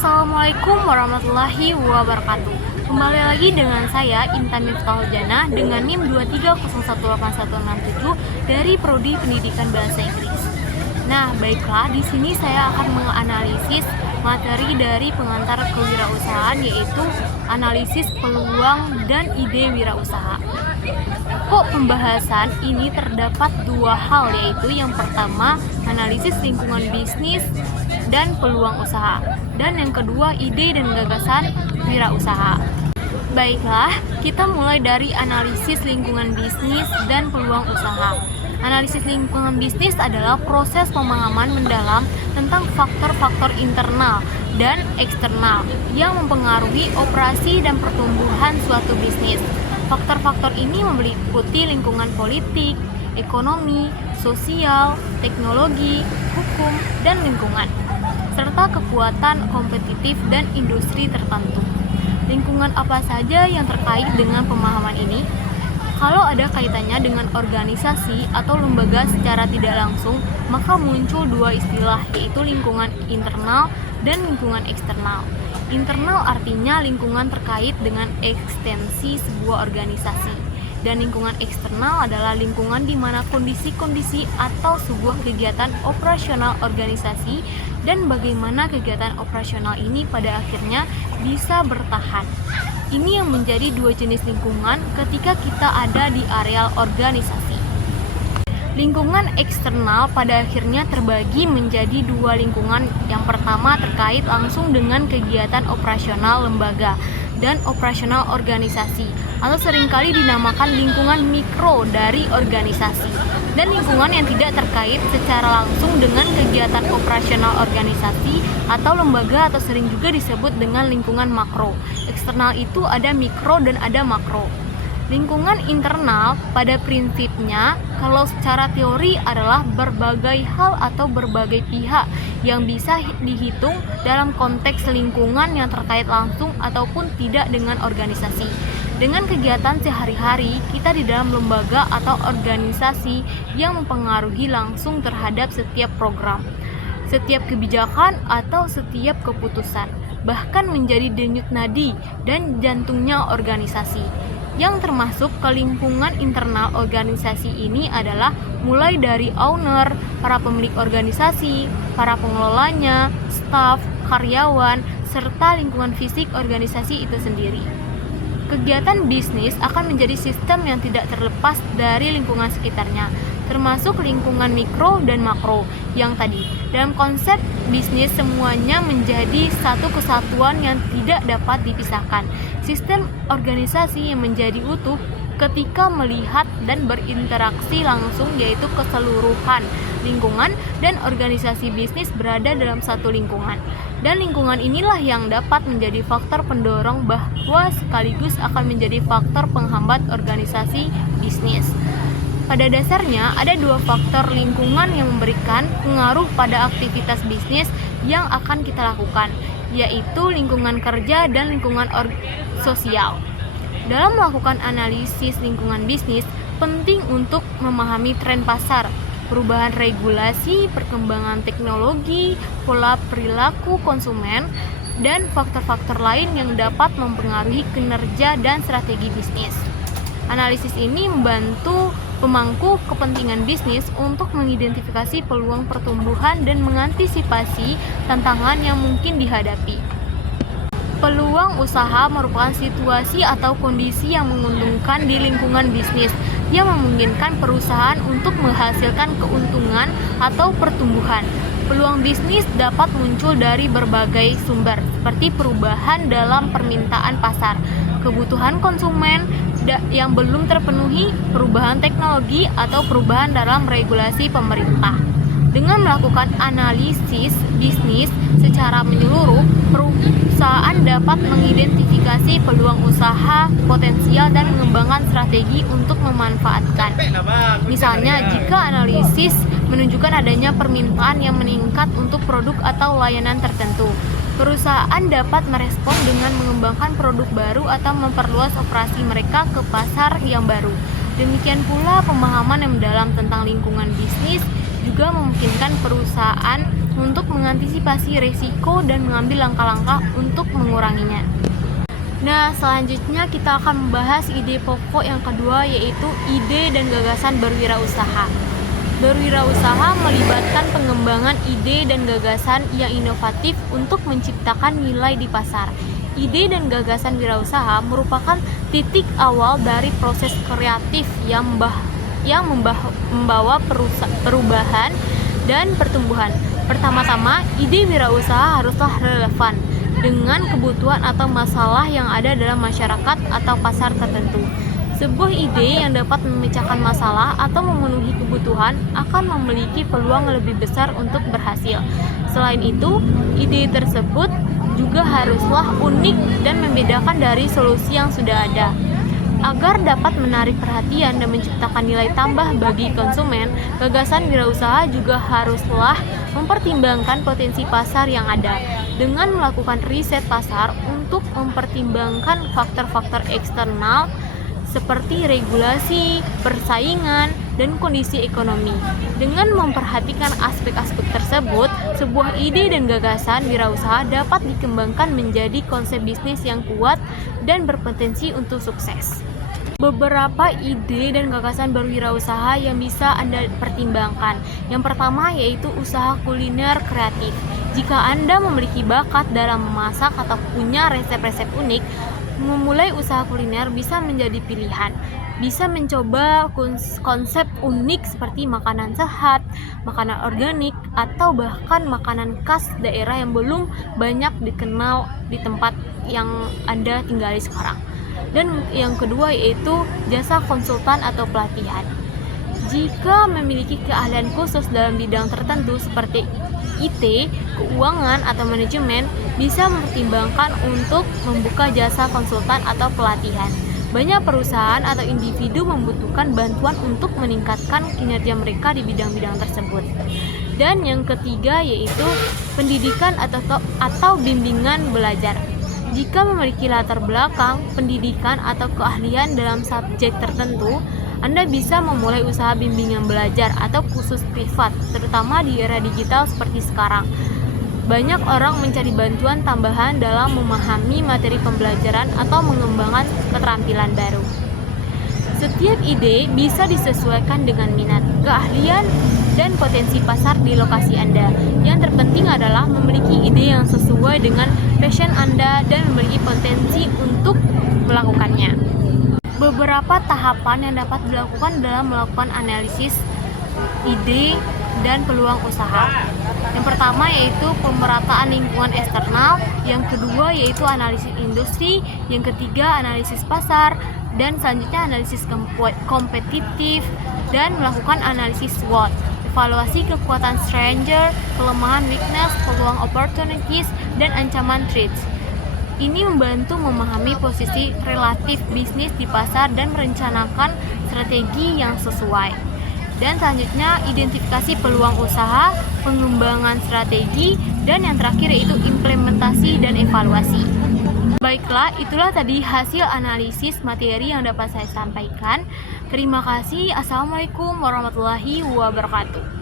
Assalamualaikum warahmatullahi wabarakatuh. Kembali lagi dengan saya Intan Miftahul Janah dengan NIM 23018167 dari Prodi Pendidikan Bahasa Inggris. Nah, baiklah, di sini saya akan menganalisis materi dari pengantar kewirausahaan, yaitu analisis peluang dan ide wirausaha. Kok pembahasan ini terdapat dua hal, yaitu yang pertama analisis lingkungan bisnis dan peluang usaha, dan yang kedua ide dan gagasan wirausaha. Baiklah, kita mulai dari analisis lingkungan bisnis dan peluang usaha. Analisis lingkungan bisnis adalah proses pemahaman mendalam tentang faktor-faktor internal dan eksternal yang mempengaruhi operasi dan pertumbuhan suatu bisnis. Faktor-faktor ini meliputi lingkungan politik, ekonomi, sosial, teknologi, hukum, dan lingkungan, serta kekuatan kompetitif dan industri tertentu. Lingkungan apa saja yang terkait dengan pemahaman ini? Kalau ada kaitannya dengan organisasi atau lembaga secara tidak langsung, maka muncul dua istilah, yaitu lingkungan internal dan lingkungan eksternal. Internal artinya lingkungan terkait dengan ekstensi sebuah organisasi, dan lingkungan eksternal adalah lingkungan di mana kondisi-kondisi atau sebuah kegiatan operasional organisasi dan bagaimana kegiatan operasional ini pada akhirnya bisa bertahan. Ini yang menjadi dua jenis lingkungan ketika kita ada di areal organisasi. Lingkungan eksternal pada akhirnya terbagi menjadi dua lingkungan. Yang pertama terkait langsung dengan kegiatan operasional lembaga dan operasional organisasi, atau seringkali dinamakan lingkungan mikro dari organisasi, dan lingkungan yang tidak terkait secara langsung dengan kegiatan operasional organisasi atau lembaga, atau sering juga disebut dengan lingkungan makro. Eksternal itu ada mikro dan ada makro. Lingkungan internal pada prinsipnya, kalau secara teori adalah berbagai hal atau berbagai pihak yang bisa dihitung dalam konteks lingkungan yang terkait langsung ataupun tidak dengan organisasi. Dengan kegiatan sehari-hari kita di dalam lembaga atau organisasi yang mempengaruhi langsung terhadap setiap program, setiap kebijakan atau setiap keputusan, bahkan menjadi denyut nadi dan jantungnya organisasi. Yang termasuk ke lingkungan internal organisasi ini adalah mulai dari owner, para pemilik organisasi, para pengelolanya, staf, karyawan, serta lingkungan fisik organisasi itu sendiri. Kegiatan bisnis akan menjadi sistem yang tidak terlepas dari lingkungan sekitarnya, termasuk lingkungan mikro dan makro yang tadi. Dalam konsep bisnis, semuanya menjadi satu kesatuan yang tidak dapat dipisahkan. Sistem organisasi yang menjadi utuh ketika melihat dan berinteraksi langsung, yaitu keseluruhan lingkungan dan organisasi bisnis berada dalam satu lingkungan. Dan lingkungan inilah yang dapat menjadi faktor pendorong bahwa sekaligus akan menjadi faktor penghambat organisasi bisnis. Pada dasarnya, ada dua faktor lingkungan yang memberikan pengaruh pada aktivitas bisnis yang akan kita lakukan, yaitu lingkungan kerja dan lingkungan sosial. Dalam melakukan analisis lingkungan bisnis, penting untuk memahami tren pasar, perubahan regulasi, perkembangan teknologi, pola perilaku konsumen, dan faktor-faktor lain yang dapat mempengaruhi kinerja dan strategi bisnis. Analisis ini membantu pemangku kepentingan bisnis untuk mengidentifikasi peluang pertumbuhan dan mengantisipasi tantangan yang mungkin dihadapi. Peluang usaha merupakan situasi atau kondisi yang menguntungkan di lingkungan bisnis yang memungkinkan perusahaan untuk menghasilkan keuntungan atau pertumbuhan. Peluang bisnis dapat muncul dari berbagai sumber, seperti perubahan dalam permintaan pasar, kebutuhan konsumen yang belum terpenuhi, perubahan teknologi, atau perubahan dalam regulasi pemerintah. Dengan melakukan analisis bisnis secara menyeluruh, perusahaan dapat mengidentifikasi peluang usaha potensial dan mengembangkan strategi untuk memanfaatkan. Misalnya, jika analisis menunjukkan adanya permintaan yang meningkat untuk produk atau layanan tertentu, perusahaan dapat merespon dengan mengembangkan produk baru atau memperluas operasi mereka ke pasar yang baru. Demikian pula pemahaman yang mendalam tentang lingkungan bisnis juga memungkinkan perusahaan untuk mengantisipasi risiko dan mengambil langkah-langkah untuk menguranginya. Nah, selanjutnya kita akan membahas ide pokok yang kedua, yaitu ide dan gagasan berwirausaha. Berwirausaha melibatkan pengembangan ide dan gagasan yang inovatif untuk menciptakan nilai di pasar. Ide dan gagasan wirausaha merupakan titik awal dari proses kreatif yang membawa perubahan dan pertumbuhan. Pertama-tama, ide wirausaha haruslah relevan dengan kebutuhan atau masalah yang ada dalam masyarakat atau pasar tertentu. Sebuah ide yang dapat memecahkan masalah atau memenuhi kebutuhan akan memiliki peluang lebih besar untuk berhasil. Selain itu, ide tersebut juga haruslah unik dan membedakan dari solusi yang sudah ada. Agar dapat menarik perhatian dan menciptakan nilai tambah bagi konsumen, gagasan wirausaha juga haruslah mempertimbangkan potensi pasar yang ada dengan melakukan riset pasar untuk mempertimbangkan faktor-faktor eksternal seperti regulasi, persaingan, dan kondisi ekonomi. Dengan memperhatikan aspek-aspek tersebut, sebuah ide dan gagasan wirausaha dapat dikembangkan menjadi konsep bisnis yang kuat dan berpotensi untuk sukses. Beberapa ide dan gagasan berwirausaha yang bisa Anda pertimbangkan. Yang pertama yaitu usaha kuliner kreatif. Jika Anda memiliki bakat dalam memasak atau punya resep-resep unik, memulai usaha kuliner bisa menjadi pilihan. Bisa mencoba konsep unik seperti makanan sehat, makanan organik, atau bahkan makanan khas daerah yang belum banyak dikenal di tempat yang Anda tinggali sekarang. Dan yang kedua yaitu jasa konsultan atau pelatihan. Jika memiliki keahlian khusus dalam bidang tertentu seperti IT, keuangan, atau manajemen, bisa mempertimbangkan untuk membuka jasa konsultan atau pelatihan. Banyak perusahaan atau individu membutuhkan bantuan untuk meningkatkan kinerja mereka di bidang-bidang tersebut. Dan yang ketiga yaitu pendidikan atau bimbingan belajar. Jika memiliki latar belakang, pendidikan, atau keahlian dalam subjek tertentu, Anda bisa memulai usaha bimbingan belajar atau kursus privat, terutama di era digital seperti sekarang. Banyak orang mencari bantuan tambahan dalam memahami materi pembelajaran atau mengembangkan keterampilan baru. Setiap ide bisa disesuaikan dengan minat, keahlian, dan potensi pasar di lokasi Anda. Yang terpenting adalah memiliki ide yang sesuai dengan passion Anda dan memiliki potensi untuk melakukannya. Beberapa tahapan yang dapat dilakukan dalam melakukan analisis ide dan peluang usaha. Yang pertama yaitu pemerataan lingkungan eksternal, yang kedua yaitu analisis industri, yang ketiga analisis pasar, dan selanjutnya analisis kompetitif dan melakukan analisis SWOT. Evaluasi kekuatan stranger, kelemahan weakness, peluang opportunities, dan ancaman threats. Ini membantu memahami posisi relatif bisnis di pasar dan merencanakan strategi yang sesuai. Dan selanjutnya identifikasi peluang usaha, pengembangan strategi, dan yang terakhir yaitu implementasi dan evaluasi. Baiklah, itulah tadi hasil analisis materi yang dapat saya sampaikan. Terima kasih. Assalamualaikum warahmatullahi wabarakatuh.